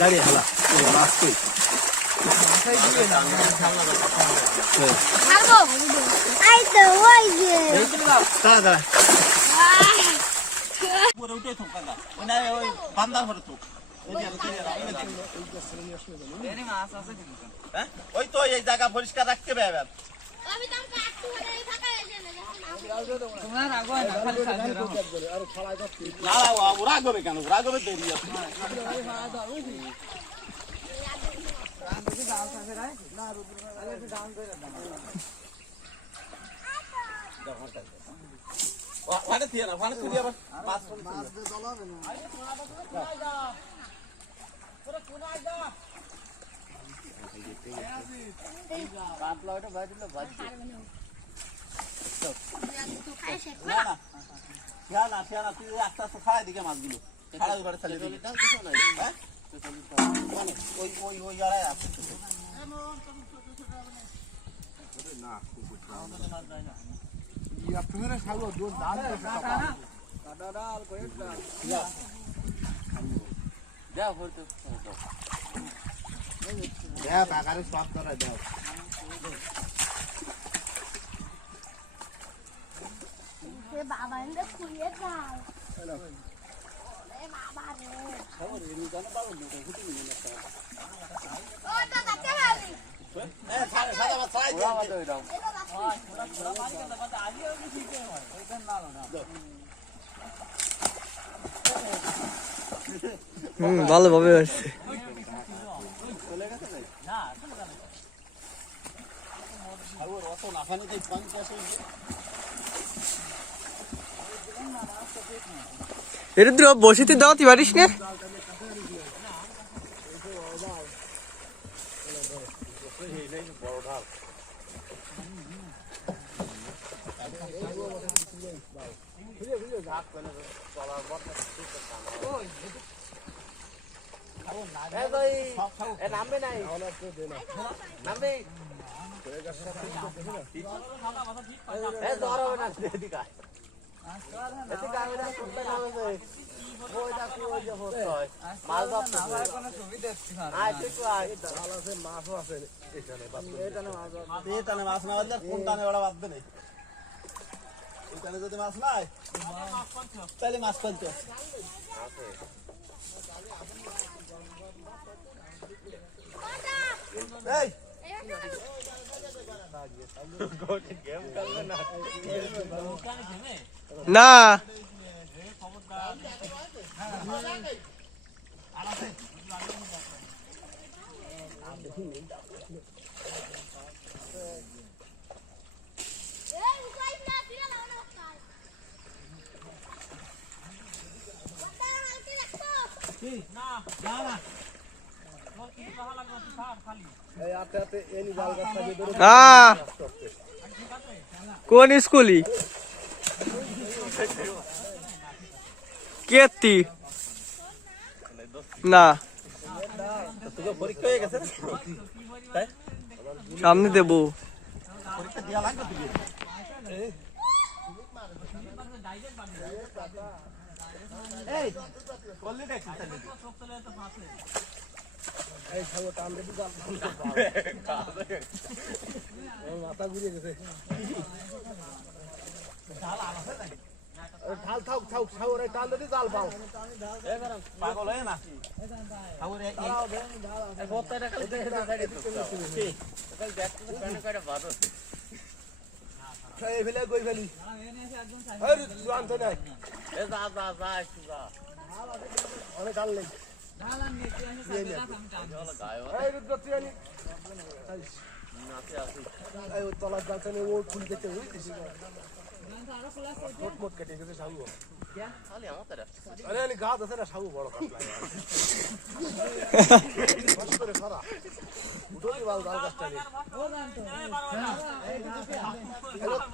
গাড়ি হালা মাছ কই দাঁড়া পুরো উঠে থোকা না ওই বান্দার পরে তো ওই তো এই জায়গা পরিষ্কার রাখতে হবে এবার রাগবে কেন রাগবে দেরি আছে ওখানে দিয়ে না ওখানে তুই আবার মাছ মাছ দিয়ে চলাবে না পুরো কোনায় যা বাপ লাউটা ভাই দিল ভাই না না না না তুই আস্তে আস্তে খাড়া দিকে মাছগুলো খাড়া উপরে চলে দিবি হ্যাঁ ওই ওই ওই যারা আছে না মাছ যায় না ইয়া তুমি খালো দুধ দাম কাটা ডাল করে ইয়া দাও হতো দাও কাকারে সব করে দাও এ বাবা এন্ড খুইয়ে দাও এ বাবা রে খবর এনি জানা পাবো না হুটি নি না ও তো কাছে হালি এ সাদা সাদা মাছ ছাই দাও দাও পুরা মাছ কেন বাতা আদি আর কি ঠিক হয় ওইখান না না ভালোভাবে আসছে চলে গেছে না চলে গেল আর ওর অত লাফানি দেই 50 এর দ্র বসিতে দাওতি পারিস না নামবে নাই নামবে মাছ না হলে কোন টানে ওরা বাদ নেই এখানে যদি মাছ নাই তাহলে মাছ ফেলতে এই না কোন স্কুলি কেতি না পরীক্ষা হয়ে গেছে সামনে দেবো পরীক্ষা দেওয়া লাগবে এই করলি দেখছি এই খাবো টান দেবি মাথা ঘুরে গেছে ঢাল থাক থাক ছাউরে টাল দিদি জাল পাও পাগল হয় না ছাউরে এই বত্তা টাকা দেখে সাইডে কি কাল ব্যাট প্যান করে বারো এই ফেলে কই ফেলি আরে জোয়ান তো নাই এ যা যা যা একটু যা অনেক কাল নেই ঢালান নিয়ে কি আছে সাইডে আমি টান এই রুদ্রতি আনি নাতে আসি এই তলা জানতে ও খুল দেখতে হইছে মোট কেটে গেছে সাবু কে খালি আমাদের আরে আরে গাছ আছে না সাবু বড় কাটলা বস করে খরা উঠোই বাল গাল কাটটা নি ও জানতো এই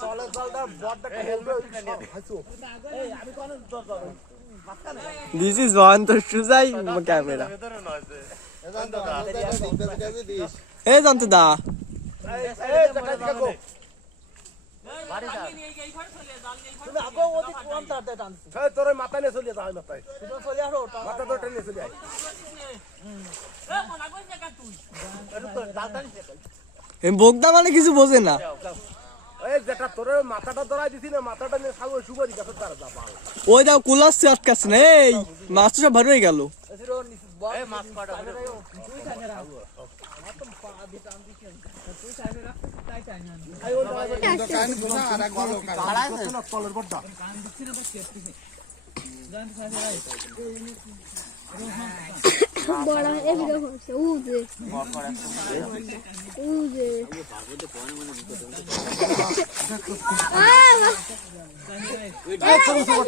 তলে জালটা বড়টা খেলবে হাসু এই আমি কোন This is one to Shuzai camera. Hey, Zantada. তুমি আগে ওদিক কোন তারতে টানছি এই তোর ওই মাথা নিয়ে চলে যা ওই মাথায় তুমি চলে আসো মাথা তো টেনে চলে আয় বোগদা মানে কিছু বোঝে না। এই যেটা তোর ওই মাথাটা ধরাই দিছি না মাথাটা নিয়ে খাবো সুপারি গাছের তারা যা পাল ওই দাও কুলাচ্ছে আটকাচ্ছে না। এই মাছ তো সব ভার হয়ে গেল। এই মাছ কাটা তুই জানে রাখ মাতম পা দি টানছি তুই সাইডে রাখ তাই চাই না কান গোনা আর একবার কান না তলের বড়টা কান দিছি না বাস কেটে জান সাইডে রাখ বড় এই ভিডিও করছে উজে উজে এই ছোট ছোট